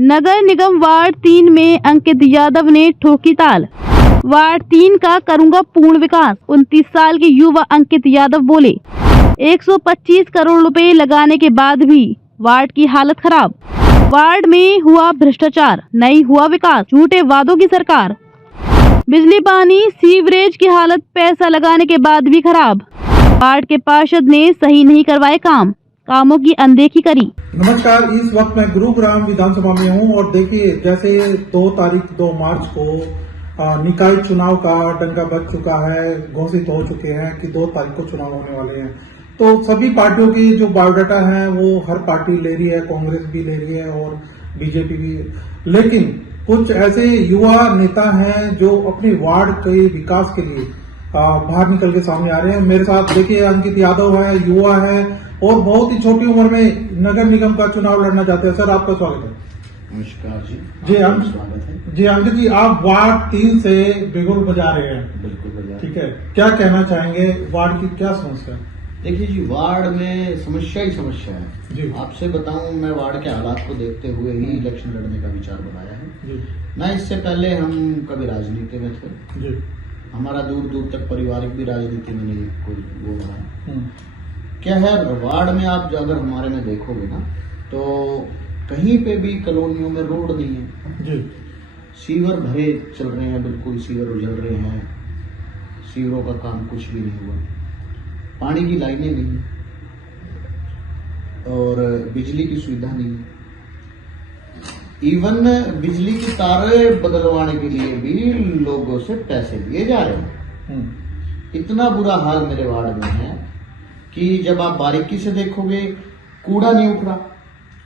नगर निगम ward 3 में अंकित यादव ने ठोकी ताल। वार्ड 3 का करूंगा पूर्ण विकास। 29 साल के युवा अंकित यादव बोले, 125 करोड़ रुपए लगाने के बाद भी वार्ड की हालत खराब। वार्ड में हुआ भ्रष्टाचार, नहीं हुआ विकास, झूठे वादों की सरकार। बिजली पानी सीवरेज की हालत पैसा लगाने के बाद भी खराब। वार्ड के पार्षद ने सही नहीं करवाए कामों की अनदेखी करी। नमस्कार, इस वक्त मैं गुरुग्राम विधानसभा में हूं और देखिए जैसे 2 मार्च को निकाय चुनाव का डंका बज चुका है, घोषित हो चुके हैं कि 2 तारीख को चुनाव होने वाले हैं। तो सभी पार्टियों की जो बायोडाटा है वो हर पार्टी ले रही है, कांग्रेस भी ले रही है और बीजेपी भी, लेकिन कुछ ऐसे युवा नेता हैं जो अपने वार्ड के विकास के लिए बाहर निकल के सामने आ रहे हैं। मेरे साथ देखिए अंकित यादव है, युवा है और बहुत ही छोटी उम्र में नगर निगम का चुनाव लड़ना चाहते हैं। सर, आपका स्वागत है। नमस्कार जी। स्वागत है जी। अंकित जी, आप वार्ड 3 से बिगुल बजा रहे हैं। बिल्कुल बजा। ठीक है, क्या कहना चाहेंगे, वार्ड की क्या समस्या? देखिए जी, वार्ड में समस्या ही समस्या है जी। आपसे बताऊं, मैं वार्ड के हालात को देखते हुए ही इलेक्शन लड़ने का विचार बनाया है जी। ना। इससे पहले हम कभी राजनीति में थे जी। हमारा दूर दूर तक पारिवारिक भी राजनीति में नहीं कोई वो रहा। क्या है, वार्ड में आप अगर हमारे में देखोगे ना तो कहीं पे भी कॉलोनियों में रोड नहीं है जी। सीवर भरे चल रहे हैं, बिल्कुल सीवर उजल रहे हैं, सीवरों का काम कुछ भी नहीं हुआ, पानी की लाइनें नहीं और बिजली की सुविधा नहीं है। इवन बिजली की तारें बदलवाने के लिए भी लोगों से पैसे लिए जा रहे हैं। इतना बुरा हाल मेरे वार्ड में है कि जब आप बारीकी से देखोगे कूड़ा नहीं उठ रहा।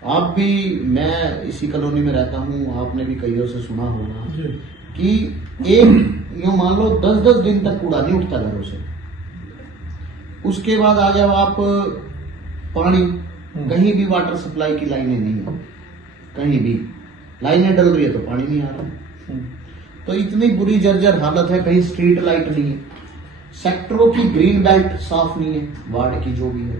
आप भी, मैं इसी कॉलोनी में रहता हूँ, आपने भी कईयों से सुना होगा कि एक यूं मान लो 10-10 दिन तक कूड़ा नहीं उठता घरों से। उसके बाद आ जाओ आप पानी, कहीं भी वाटर सप्लाई की लाइनें नहीं है, कहीं भी लाइनें डल रही है तो पानी नहीं आ रहा। तो इतनी बुरी जर्जर हालत है, कहीं स्ट्रीट लाइट नहीं है, सेक्टरों की ग्रीन बेल्ट साफ नहीं है वार्ड की जो भी है।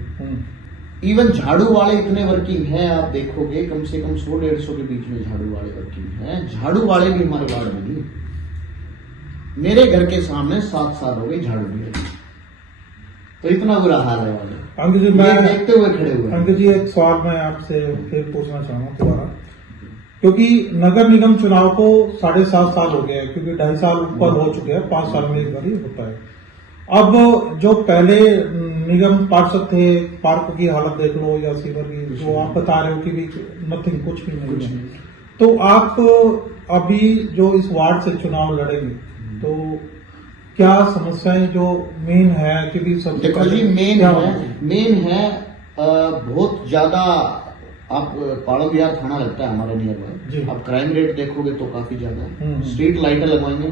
इवन झाड़ू वाले इतने वर्किंग है, आप देखोगे कम से कम 100-150 के बीच में झाड़ू वाले वर्किंग है। झाड़ू वाले भी हमारे वार्ड में नहीं। मेरे घर के सामने 7 साल हो गए झाड़ू नहीं लगी, तो इतना बुरा हाल है वाले। अंकित जी, मैं देखते हुए खड़े हुए। अंकित जी, एक सवाल मैं आपसे फिर पूछना चाहूंगा दोबारा, क्योंकि नगर निगम चुनाव को 7.5 साल हो गए हैं, क्योंकि 2.5 साल ऊपर हो चुके हैं, 5 साल में एक बार ही होता है। अब जो पहले निगम पार्षद थे, पार्क की हालत देख लो या सीवर की, जो आप बता रहे हो कि भी नथिंग, कुछ भी नहीं है। तो आप अभी जो इस वार्ड से चुनाव लड़ेंगे तो क्या समस्याएं जो मेन है, क्योंकि सबसे देखो जी, मेन है बहुत ज्यादा। आप पाड़ो बिहार थाना लगता है हमारे नियर बाय, आप क्राइम रेट देखोगे तो काफी ज्यादा है। स्ट्रीट लाइटें लगवाएंगे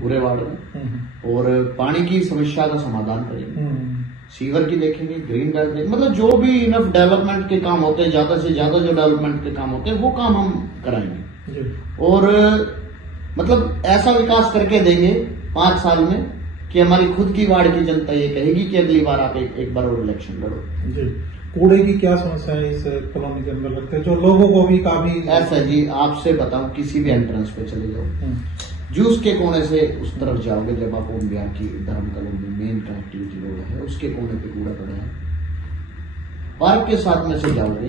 पूरे वार्ड में और पानी की समस्या का समाधान करेंगे। सीवर की देखेंगे, ग्रीन बेल्ट देखेंगे, मतलब जो भी इनफ डेवलपमेंट के काम होते हैं, ज्यादा से ज्यादा जो डेवलपमेंट के काम होते हैं वो काम हम कराएंगे और मतलब ऐसा विकास करके देंगे 5 साल में कि हमारी खुद की वार्ड की जनता ये कहेगी कि अगली बार आप एक बार और इलेक्शन लड़ो। कूड़े की क्या समस्या है इस कॉलोनी के अंदर लगते हैं, जो लोगों को भी काफी? ऐसा जी, आपसे बताऊं, किसी भी एंट्रेंस पे चले जाओ, जूस के कोने से उस तरफ जाओगे, जब आप ओम बिहार की धर्म कॉलोनी मेन कनेक्टिविटी रोड है उसके कोने पे कूड़ा पड़ा है। पार्क के साथ में से जाओगे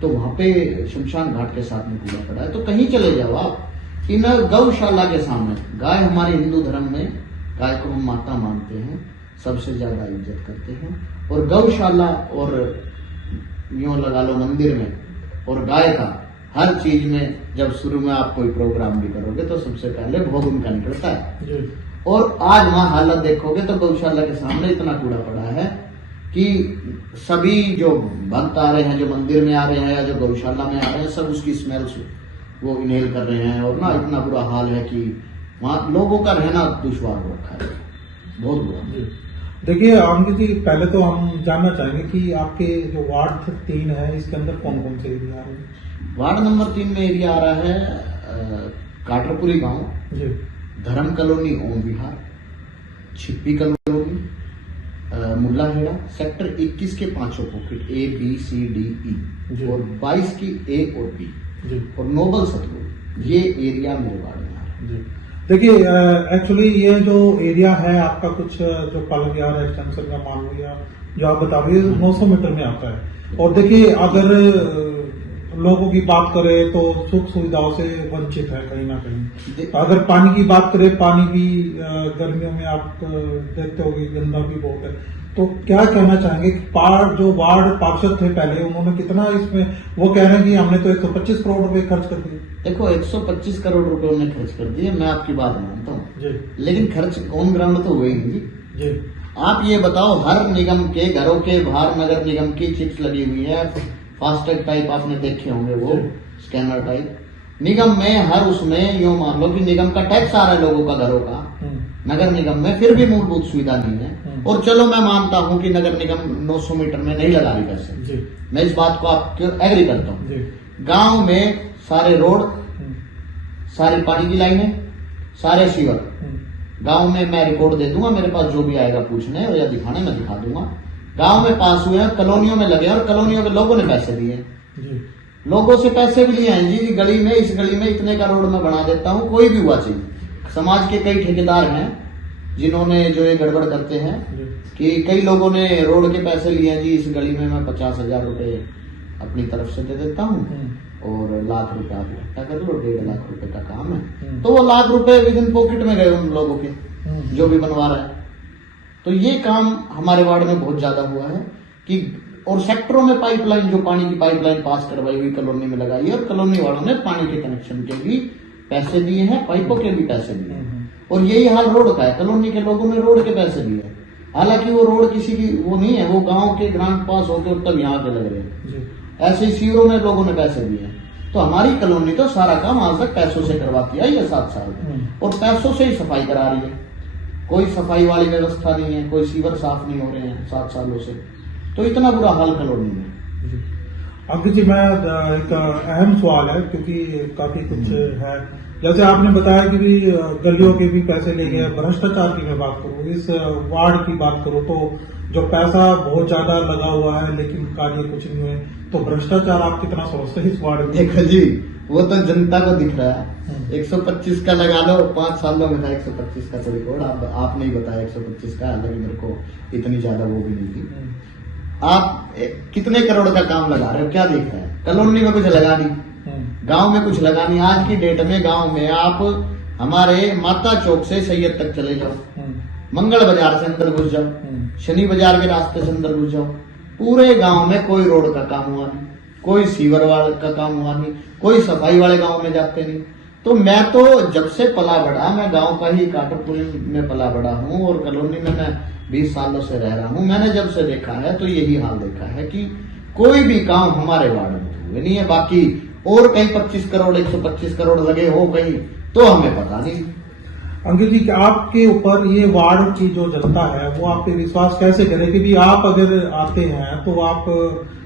तो वहां पे शमशान घाट के साथ में कूड़ा पड़ा है। तो कहीं चले जाओ आप, इन गौशाला के सामने, गाय हमारे हिंदू धर्म में गाय को हम माता मानते हैं, सबसे ज्यादा इज्जत करते हैं, और गौशाला और यूं लगा लो मंदिर में और गाय का हर चीज में जब शुरू में आप कोई प्रोग्राम भी करोगे तो सबसे पहले भोग उनका निकलता है। और आज वहां हालत देखोगे तो गौशाला के सामने इतना कूड़ा पड़ा है कि सभी जो भक्त आ रहे हैं, जो मंदिर में आ रहे हैं या जो गौशाला में आ रहे हैं, सब उसकी स्मेल वो इनहेल कर रहे हैं और ना इतना बुरा हाल है कि वहां लोगों का रहना दुश्वार हो रखा है, बहुत बुरा। देखिए अंकित जी, पहले तो हम जानना चाहेंगे कि आपके जो वार्ड 3 है इसके अंदर कौन कौन से एरिया आ रहे हैं? वार्ड नंबर 3 में एरिया आ रहा है काटरपुरी गांव, धर्म कॉलोनी ओम विहार, छिप्पी कॉलोनी, मुल्ला हेड़ा, सेक्टर 21 के 5 pocket A B C D E और 22 की A और B। जी और नोबल सतलुज, ये एरिया मेरे वार्ड में आ रहा है। जी। देखिए एक्चुअली ये जो एरिया है आपका, कुछ जो पलवियार एक्सटेंशन का मान लो या जो आप बता रही है 900 मीटर में आता है। और देखिए अगर लोगों की बात करें तो सुख सुविधाओं से वंचित है कहीं ना कहीं। अगर पानी की बात करें, पानी भी गर्मियों में आप देखते होंगे गंदा भी बहुत है। तो क्या कहना चाहेंगे कि जो वार्ड पार्षद थे पहले, उन्होंने कितना इसमें, वो कह रहे हैं कि हमने तो 125 करोड़ रुपए खर्च कर दिए। देखो 125 करोड़ रुपए उन्होंने खर्च कर दिए, मैं आपकी बात मानता हूँ जी, लेकिन खर्च ऑन ग्राउंड तो हुए ही नहीं जी। जी, आप ये बताओ, हर निगम के घरों के बाहर नगर निगम की चिप्स लगी हुई है, फास्टैग टाइप आपने देखे होंगे, वो स्कैनर टाइप। निगम में हर उसमें यूं मान लो कि निगम का टैक्स आ रहा है लोगों का घरों का, नगर निगम में फिर भी मूलभूत सुविधा नहीं है। और चलो मैं मानता हूं कि नगर निगम 900 मीटर में नहीं लगा रही पैसे, जी, मैं इस बात को आपको एग्री करता हूं। जी, गांव में सारे रोड, सारी पानी की लाइनें, सारे सीवर, गांव में मैं रिकॉर्ड दे दूंगा, मेरे पास जो भी आएगा पूछने और या दिखाने मैं दिखा दूंगा। गांव में पास हुए हैं, कॉलोनियों में लगे हैं और कॉलोनियों के लोगों ने पैसे दिए, लोगों से पैसे भी लिए हैं जी। गली में, इस गली में इतने का रोड मैं बना देता हूं, कोई भी हुआ चाहिए। समाज के कई ठेकेदार हैं जिन्होंने जो ये गड़बड़ करते हैं कि कई लोगों ने रोड के पैसे लिए हैं जी, इस गली में मैं 50,000 रुपए अपनी तरफ से दे देता हूँ और लाख रुपए आप इकट्ठा कर लो, 1.5 लाख रुपए का काम है। तो वो लाख रुपए विद इन पॉकेट में गए उन लोगों के जो भी बनवा रहा है। तो ये काम हमारे वार्ड में बहुत ज्यादा हुआ है कि, और सेक्टरों में पाइपलाइन, जो पानी की पाइपलाइन पास करवाई हुई कॉलोनी में लगाई है और कॉलोनी वालों ने पानी के कनेक्शन के भी पैसे दिए हैं, पाइपों के भी पैसे दिए हैं। और यही हाल रोड का है, कॉलोनी के लोगों ने रोड के पैसे दिए। हालांकि वो रोड किसी की वो नहीं है, वो गांव के ग्रांट पास होकर तब यहाँ के लग रहे हैं। ऐसे ही सीवरों में लोगों ने पैसे दिए। तो हमारी कॉलोनी तो सारा काम आज तक पैसों से करवाती आई है 7 साल और पैसों से ही सफाई करा रही है। कोई सफाई वाली व्यवस्था नहीं है, कोई सीवर साफ नहीं हो रहे हैं 7 सालों से। तो इतना बुरा हाल कॉलोनी में। अंकित जी, मैं एक अहम सवाल है क्योंकि काफी कुछ है, जैसे आपने बताया कि भी गलियों के भी पैसे ले गए। भ्रष्टाचार की मैं बात करूँ, इस वार्ड की बात करूँ तो जो पैसा बहुत ज्यादा लगा हुआ है लेकिन कार्य कुछ नहीं हुए, तो भ्रष्टाचार आप कितना समझते हैं इस वार्ड में? देखो जी, वो तो जनता को दिख रहा है। 125 का लगा लो, 5 सालों में था 125 का तो रिकॉर्ड। आप नहीं बताया 125 का, हालांकि मेरे को इतनी ज्यादा वो भी नहीं थी। आप कितने करोड़ का काम लगा रहे हो, क्या देख रहे हैं? कॉलोनी में कुछ लगा नहीं, गांव में कुछ लगा नहीं। आज की डेट में गांव में आप हमारे माता चौक से सैयद तक चले जाओ, मंगल बाजार से अंदर घुस जाओ, शनि बाजार के रास्ते से अंदर घुस जाओ, पूरे गांव में कोई रोड का काम हुआ नहीं, कोई सीवर वाले का काम हुआ नहीं, कोई सफाई वाले गांव में जाते नहीं। तो मैं तो जब से पला बढ़ा, मैं गांव का ही काटरपुर में पला बढ़ा हूँ और कॉलोनी में मैं 20 सालों से रह रहा हूँ। मैंने जब से देखा है तो यही हाल देखा है कि कोई भी काम हमारे वार्ड में हुए नहीं है। बाकी और कहीं 25 करोड़ 125 करोड़ लगे हो कहीं, तो हमें पता नहीं। अंकित जी, आपके ऊपर ये वार्ड की जो जनता है वो आप पे विश्वास कैसे करे कि भी आप अगर आते हैं तो आप,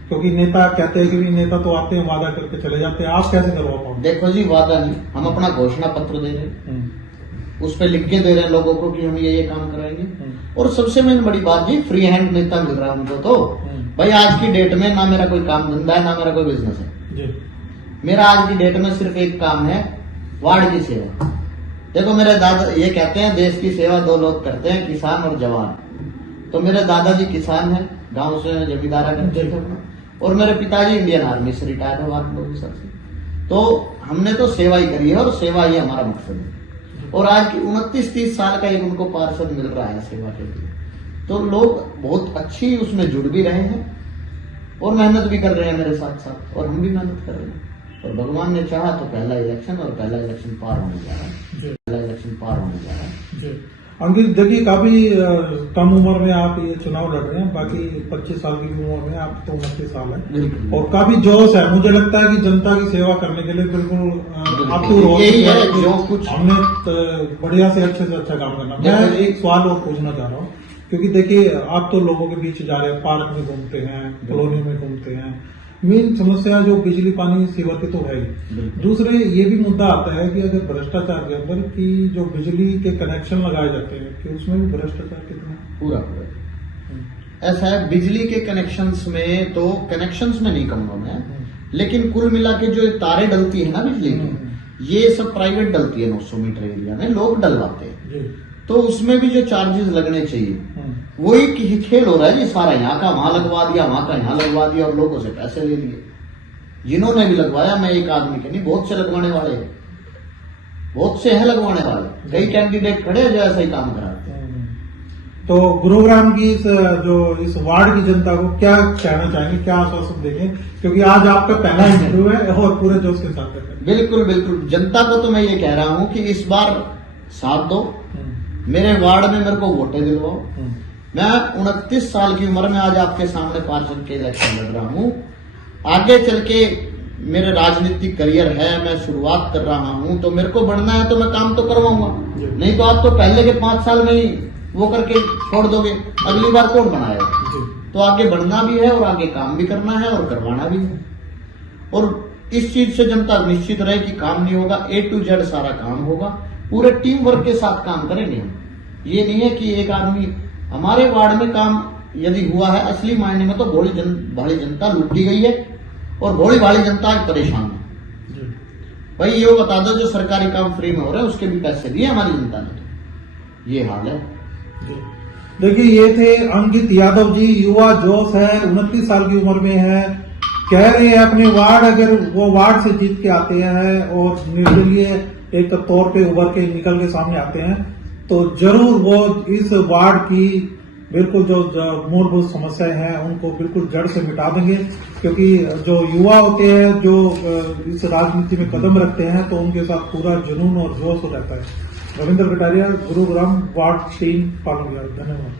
क्योंकि नेता कहते हैं कि भी नेता तो आते हैं वादा करके चले जाते हैं, आप कैसे करवा पाओ? देखो जी, वादा नहीं, हम अपना घोषणा पत्र दे रहे हैं, उस पर लिख के दे रहे हैं लोगों को कि हम ये काम कराएंगे। और सबसे मेन बड़ी बात जी, फ्री हैंड नेता मिल रहा है उनको। तो भाई आज की डेट में ना मेरा कोई काम धंधा है, ना मेरा कोई बिजनेस है। मेरा आज की डेट में सिर्फ एक काम है, वार्ड की सेवा। देखो मेरे दादा ये कहते हैं देश की सेवा 2 लोग करते हैं, किसान और जवान। तो मेरे दादाजी किसान हैं, गांव से जमींदारा करते थे अपना, और मेरे पिताजी इंडियन आर्मी से रिटायर है वार्ड ऑफिसर से। तो हमने तो सेवा ही करी है और सेवा ही हमारा मकसद है। और आज की 29-30 साल का एक उनको पार्षद मिल रहा है सेवा के लिए। तो लोग बहुत अच्छी उसमें जुड़ भी रहे हैं और मेहनत भी कर रहे हैं मेरे साथ साथ, और हम भी मेहनत कर रहे हैं। और भगवान ने चाहा तो पहला इलेक्शन पार होने जा रहा है, पहला इलेक्शन पार होने जा रहा है। अंकित देखिए, काफी कम उम्र में आप ये चुनाव लड़ रहे हैं, बाकी 25 साल की उम्र में, आप तो 29 साल है और काफी जोश है। मुझे लगता है कि जनता की सेवा करने के लिए बिल्कुल आप तो यही है जो कुछ हमने बढ़िया से अच्छे काम करना। मैं एक सवाल और पूछना चाह रहा हूँ, क्योंकि देखिए आप तो लोगों के बीच जा रहे हैं, पार्क में घूमते हैं, कॉलोनी में घूमते हैं। मेन समस्या जो बिजली पानी सेवा की तो है ही। दूसरे ये भी मुद्दा आता है कि अगर भ्रष्टाचार के अंदर की जो बिजली के कनेक्शन लगाए जाते हैं कि उसमें भी भ्रष्टाचार कितना पूरा ऐसा है। बिजली के कनेक्शंस में तो, कनेक्शंस में नहीं कहूंगा मैं, लेकिन कुल मिला के जो तारे डलती है ना बिजली की, ये सब प्राइवेट डलती है 900 मीटर एरिया में, लोग डलवाते हैं। जी। तो उसमें भी जो चार्जेस लगने चाहिए वही खेल हो रहा है जी सारा, यहाँ का वहां लगवा दिया, वहां का यहाँ लगवा दिया और लोगों से पैसे ले लिए। जिन्होंने भी लगवाया, मैं एक आदमी के नहीं, बहुत से लगवाने वाले हैं, बहुत से हैं लगवाने वाले, कई कैंडिडेट खड़े हैं जो ऐसा ही काम कराते हैं। तो गुरुग्राम की इस वार्ड की जनता को क्या कहना चाहेंगे, क्या आश्वासन देंगे, क्योंकि आज आपका पहला इंटरव्यू है और पूरे जोश के साथ है। बिल्कुल बिल्कुल, जनता को तो मैं ये कह रहा हूँ कि इस बार साथ दो, मेरे वार्ड में मेरे को वोटें दिलवाओ। मैं 29 साल की उम्र में आज आपके सामने पार्षद के इलेक्शन लड़ रहा हूँ। आगे चल के मेरे राजनीतिक करियर है, मैं शुरुआत कर रहा हूँ, तो मेरे को बढ़ना है तो मैं काम तो करवाऊंगा, नहीं तो आप तो पहले के 5 साल में ही वो करके छोड़ दोगे, अगली बार कौन बनाएगा। तो आगे बढ़ना भी है और आगे काम भी करना है और करवाना भी है। और इस चीज से जनता निश्चित रहे कि काम नहीं होगा, A to Z सारा काम होगा, पूरे टीम वर्क के साथ काम करेंगे हम। ये नहीं है कि एक आदमी, हमारे वार्ड में काम यदि हुआ है असली मायने में तो भारी जनता लूटी गई है और भोली भाली जनता परेशान है। भाई ये बता दो, जो सरकारी काम फ्री में हो रहे हैं उसके भी पैसे दिए हमारी जनता ने, तो ये हाल है। देखिए, ये थे अंकित यादव जी, युवा जोश है, 29 साल की उम्र में है, कह रहे हैं अपने वार्ड, अगर वो वार्ड से जीत के आते हैं और निर्दलीय एक तौर पे उभर के निकल के सामने आते हैं तो जरूर वो इस वार्ड की बिल्कुल जो मूलभूत समस्याएं हैं उनको बिल्कुल जड़ से मिटा देंगे, क्योंकि जो युवा होते हैं जो इस राजनीति में कदम रखते हैं तो उनके साथ पूरा जुनून और जोश रहता है। रविंद्र कटारिया, गुरुग्राम, वार्ड 3, पालमगढ़। धन्यवाद।